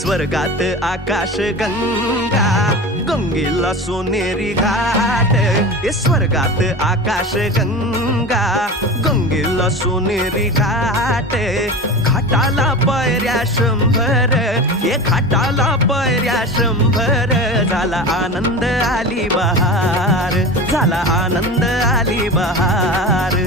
स्वर्गात आकाश गंगा, गंगेला सोनेरी घाट. स्वर्गात आकाश गंगा, गंगेला सोनेरी घाट. घाटाला पायऱ्या 100, ये घाटाला पायऱ्या 100. झाला आनंद आली बहार, झाला आनंद आली बहार.